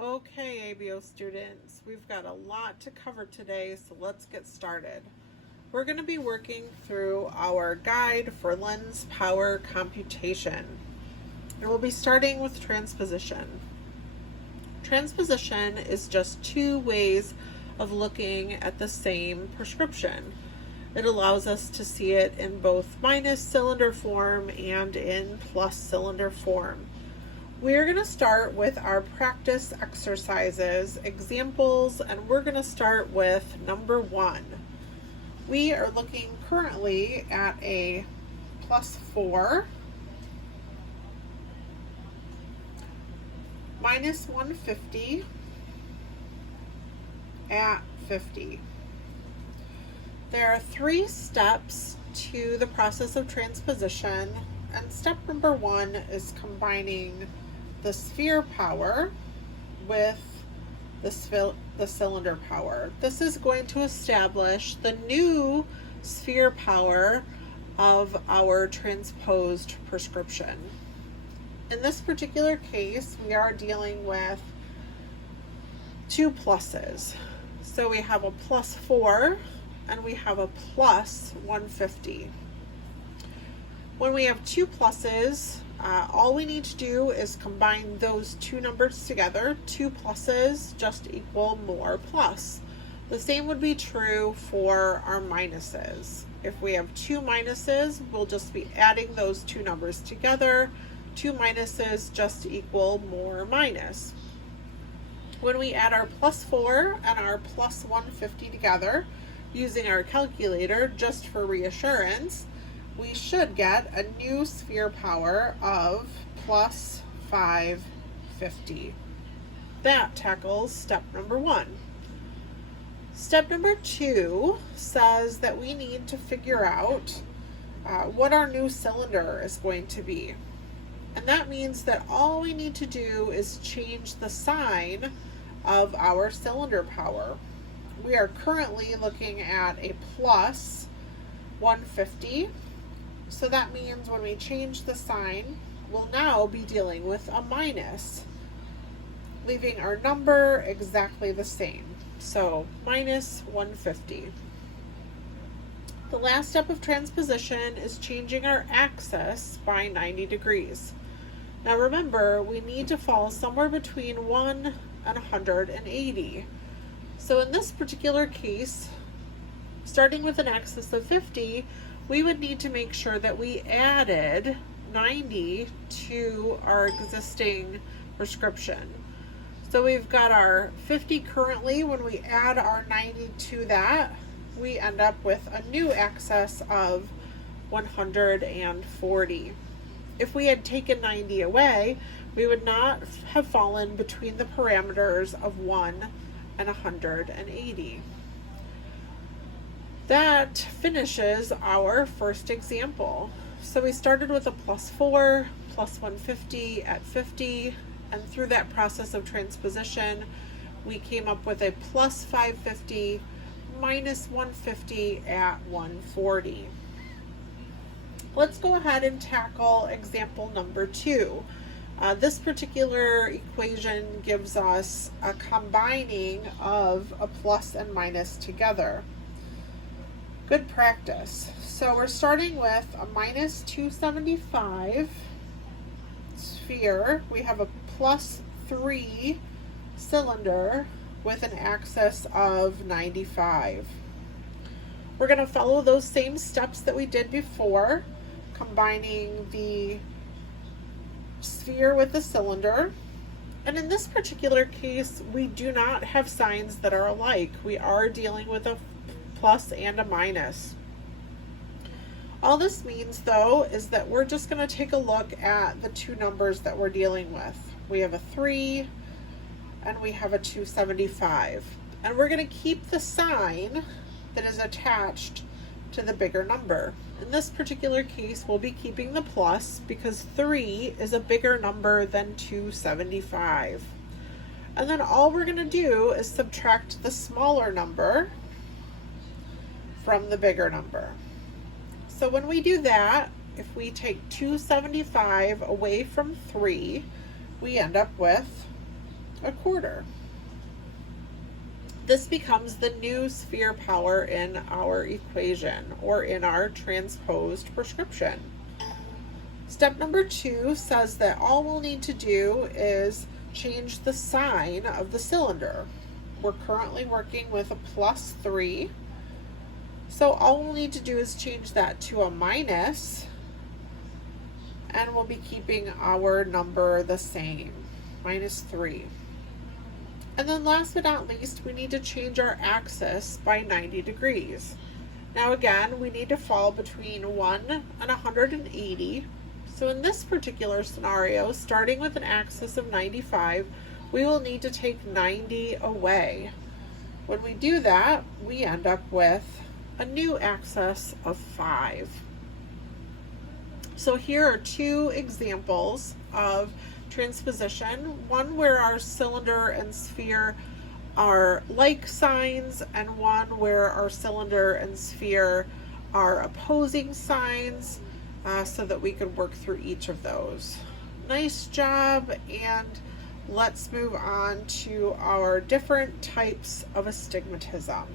Okay, ABO students, we've got a lot to cover today, so let's get started. We're going to be working through our guide for lens power computation, and we'll be starting with transposition. Transposition is just two ways of looking at the same prescription. It allows us to see it in both minus cylinder form and in plus cylinder form. We're going to start with our practice exercises, examples, and we're going to start with number 1. We are looking currently at a plus 4, minus 150 at 50. There are 3 steps to the process of transposition, and step number 1 is combining the sphere power with the cylinder power. This is going to establish the new sphere power of our transposed prescription. In this particular case, we are dealing with 2 pluses. So we have a plus 4 and we have a plus 150. When we have 2 pluses, all we need to do is combine those 2 numbers together. 2 pluses just equal more plus. The same would be true for our minuses. If we have 2 minuses, we'll just be adding those 2 numbers together. 2 minuses just equal more minus. When we add our plus 4 and our plus 150 together, using our calculator just for reassurance, we should get a new sphere power of plus 550. That tackles step number 1. Step number 2 says that we need to figure out what our new cylinder is going to be. And that means that all we need to do is change the sign of our cylinder power. We are currently looking at a plus 150. So that means when we change the sign, we'll now be dealing with a minus, leaving our number exactly the same. So minus 150. The last step of transposition is changing our axis by 90 degrees. Now remember, we need to fall somewhere between 1 and 180. So in this particular case, starting with an axis of 50, we would need to make sure that we added 90 to our existing prescription. So we've got our 50 currently. When we add our 90 to that, we end up with a new axis of 140. If we had taken 90 away, we would not have fallen between the parameters of 1 and 180. That finishes our first example. So we started with a plus 4, plus 150 at 50, and through that process of transposition, we came up with a plus 550 minus 150 at 140. Let's go ahead and tackle example number 2. This particular equation gives us a combining of a plus and minus together. Good practice. So we're starting with a minus 275 sphere. We have a plus 3 cylinder with an axis of 95. We're going to follow those same steps that we did before, combining the sphere with the cylinder. And in this particular case, we do not have signs that are alike. We are dealing with a plus and a minus. All this means, though, is that we're just going to take a look at the 2 numbers that we're dealing with. We have a 3 and we have a 275. And we're going to keep the sign that is attached to the bigger number. In this particular case, we'll be keeping the plus because 3 is a bigger number than 275. And then all we're going to do is subtract the smaller number from the bigger number. So when we do that, if we take 275 away from 3, we end up with 1/4. This becomes the new sphere power in our equation, or in our transposed prescription. Step number 2 says that all we'll need to do is change the sign of the cylinder. We're currently working with a +3, so all we'll need to do is change that to a minus, and we'll be keeping our number the same, -3. And then last but not least, we need to change our axis by 90 degrees. Now again, we need to fall between 1 and 180. So in this particular scenario, starting with an axis of 95, we will need to take 90 away. When we do that, we end up with a new axis of 5. So here are 2 examples of transposition, one where our cylinder and sphere are like signs, and one where our cylinder and sphere are opposing signs, so that we could work through each of those. Nice job, and let's move on to our different types of astigmatism.